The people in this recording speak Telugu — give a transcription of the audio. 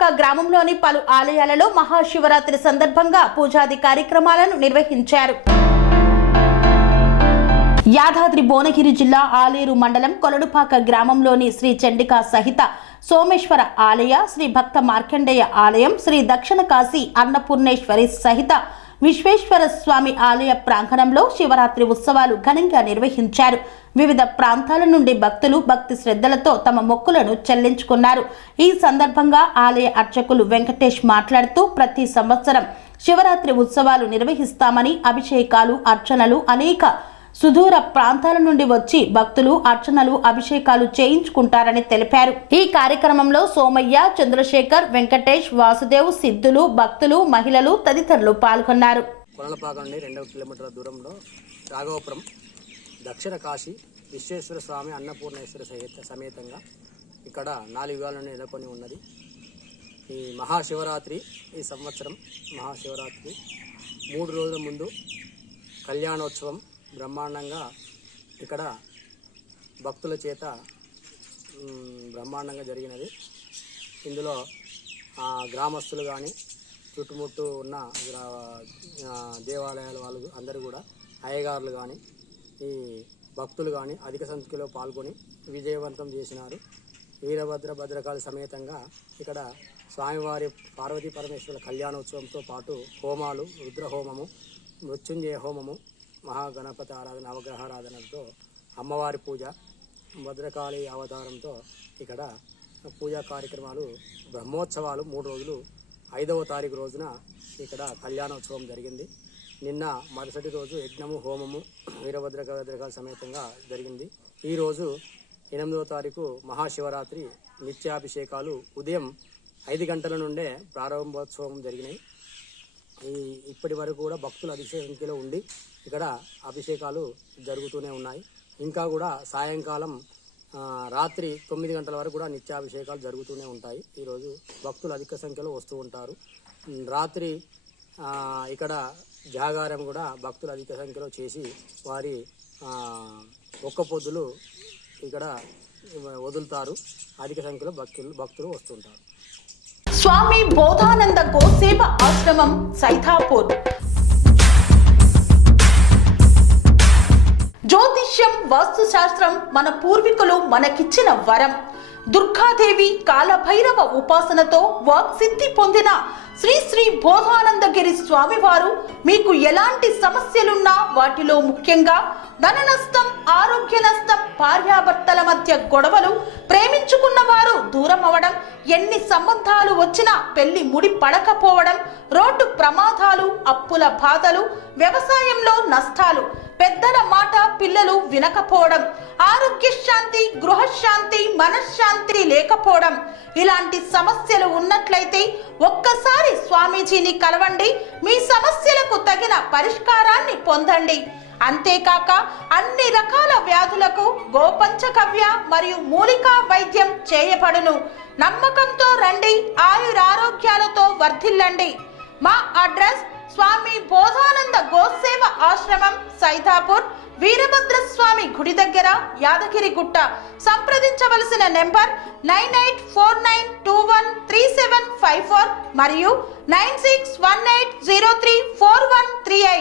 కొలడుపాక గ్రామంలోని పలు ఆలయాలలో మహాశివరాత్రి సందర్భంగా పూజాది కార్యక్రమాలను నిర్వహించారు. యాదాద్రి భువనగిరి జిల్లా ఆలేరు మండలం కొలడుపాక గ్రామంలోని శ్రీ చండికా సహిత సోమేశ్వర ఆలయ, శ్రీ భక్త మార్కండేయ ఆలయం, శ్రీ దక్షిణ కాశీ అన్నపూర్ణేశ్వరి సహిత విశ్వేశ్వర స్వామి ఆలయ ప్రాంగణంలో శివరాత్రి ఉత్సవాలు ఘనంగా నిర్వహించారు. వివిధ ప్రాంతాల నుండి భక్తులు భక్తి శ్రద్ధలతో తమ మొక్కులను చెల్లించుకున్నారు. ఈ సందర్భంగా ఆలయ అర్చకులు వెంకటేష్ మాట్లాడుతూ ప్రతి సంవత్సరం శివరాత్రి ఉత్సవాలు నిర్వహిస్తామని, అభిషేకాలు, అర్చనలు అనేక సుదూర ప్రాంతాల నుండి వచ్చి భక్తులు అర్చనలు, అభిషేకాలు చేయించుకుంటారని తెలిపారు. ఈ కార్యక్రమంలో సోమయ్య, చంద్రశేఖర్, వెంకటేష్, వాసుదేవ్, సిద్ధులు, భక్తులు, మహిళలు తదితరులు పాల్గొన్నారు. కొలనుపాక నుండి 2 కిలోమీటర్ల దూరంలో రాఘవపురం దక్షిణ కాశీ విశ్వేశ్వర స్వామి అన్నపూర్ణేశ్వర సమేతంగా ఇక్కడ 4 యుగాలను నెలకొని ఉన్నది. ఈ మహాశివరాత్రి, ఈ సంవత్సరం మహాశివరాత్రి 3 రోజుల ముందు కళ్యాణోత్సవం బ్రహ్మాండంగా ఇక్కడ భక్తుల చేత బ్రహ్మాండంగా జరిగినది. ఇందులో గ్రామస్తులు కానీ, చుట్టుముట్టు ఉన్న దేవాలయాల వాళ్ళు అందరూ కూడా, అయ్యగారులు కానీ, ఈ భక్తులు కానీ అధిక సంఖ్యలో పాల్గొని విజయవంతం చేసినారు. వీరభద్ర భద్రకాళి సమేతంగా ఇక్కడ స్వామివారి పార్వతీ పరమేశ్వరుల కళ్యాణోత్సవంతో పాటు హోమాలు, రుద్రహోమము, మృత్యుంజయ హోమము, మహాగణపతి ఆరాధన, నవగ్రహారాధనతో అమ్మవారి పూజ, భద్రకాళి అవతారంతో ఇక్కడ పూజా కార్యక్రమాలు, బ్రహ్మోత్సవాలు 3 రోజులు. 5వ తారీఖు రోజున ఇక్కడ కళ్యాణోత్సవం జరిగింది. నిన్న మరుసటి రోజు యజ్ఞము, హోమము భద్రకాళి సమేతంగా జరిగింది. ఈరోజు 8వ తారీఖు మహాశివరాత్రి నిత్యాభిషేకాలు ఉదయం 5 గంటల నుండే ప్రారంభోత్సవం జరిగినాయి. ఇప్పటి వరకు కూడా భక్తులు అధిక సంఖ్యలో ఉండి ఇక్కడ అభిషేకాలు జరుగుతూనే ఉన్నాయి. ఇంకా కూడా సాయంకాలం రాత్రి 9 గంటల వరకు కూడా నిత్యాభిషేకాలు జరుగుతూనే ఉంటాయి. ఈరోజు భక్తులు అధిక సంఖ్యలో వస్తూ ఉంటారు. రాత్రి ఇక్కడ జాగారం కూడా భక్తులు అధిక సంఖ్యలో చేసి వారి ఒక్క పొద్దులు ఇక్కడ వదులుతారు. అధిక సంఖ్యలో భక్తులు వస్తుంటారు. స్వామి బోధానంద గోసేవ ఆశ్రమం సైథాపూర్. జ్యోతిష్యం, వాస్తుశాస్త్రం మన పూర్వీకులు మనకిచ్చిన వరం. దుర్గాదేవి, కాలభైరవ ఉపాసనతో వాక్సిద్ధి పొందిన శ్రీ శ్రీ బోధానందగిరి స్వామివారు మీకు ఎలాంటి సమస్యలున్నా, వాటిలో ముఖ్యంగా ధన నష్టం, ఆరోగ్య నష్టం, భార్యాభర్తల మధ్య గొడవలు, ప్రేమించుకున్న వారు దూరం అవడం, ఎన్ని సంబంధాలు వచ్చినా పెళ్లి ముడి పడకపోవడం, రోడ్డు ప్రమాదాలు, అప్పుల బాధలు, వ్యవసాయంలో నష్టాలు, పెద్దల మాట పిల్లలు వినకపోవడం, ఆరోగ్య శాంతి, గృహశాంతి, మనశ్శాంతి లేకపోవడం, ఇలాంటి సమస్యలు ఉన్నట్లయితే ఒక్కసారి స్వామీజీని కలవండి. మీ సమస్యలకు తగిన పరిష్కారాన్ని పొందండి. అంతేకాక అన్ని రకాల వ్యాధులకు గోపంచకవ్య మరియు మూలికా వైద్యం చేయబడును. నమ్మకంతో రండి, ఆయురారోగ్యాలతో వర్ధిల్లండి. మా అడ్రస్ స్వామి బోధానంద గోసేవ ఆశ్రమం, సైథాపూర్, వీరభద్రస్వామి గుడి దగ్గర, యాదగిరిగుట్ట. సంప్రదించవలసిన నెంబర్ 9849213754 మరియు 9618034138.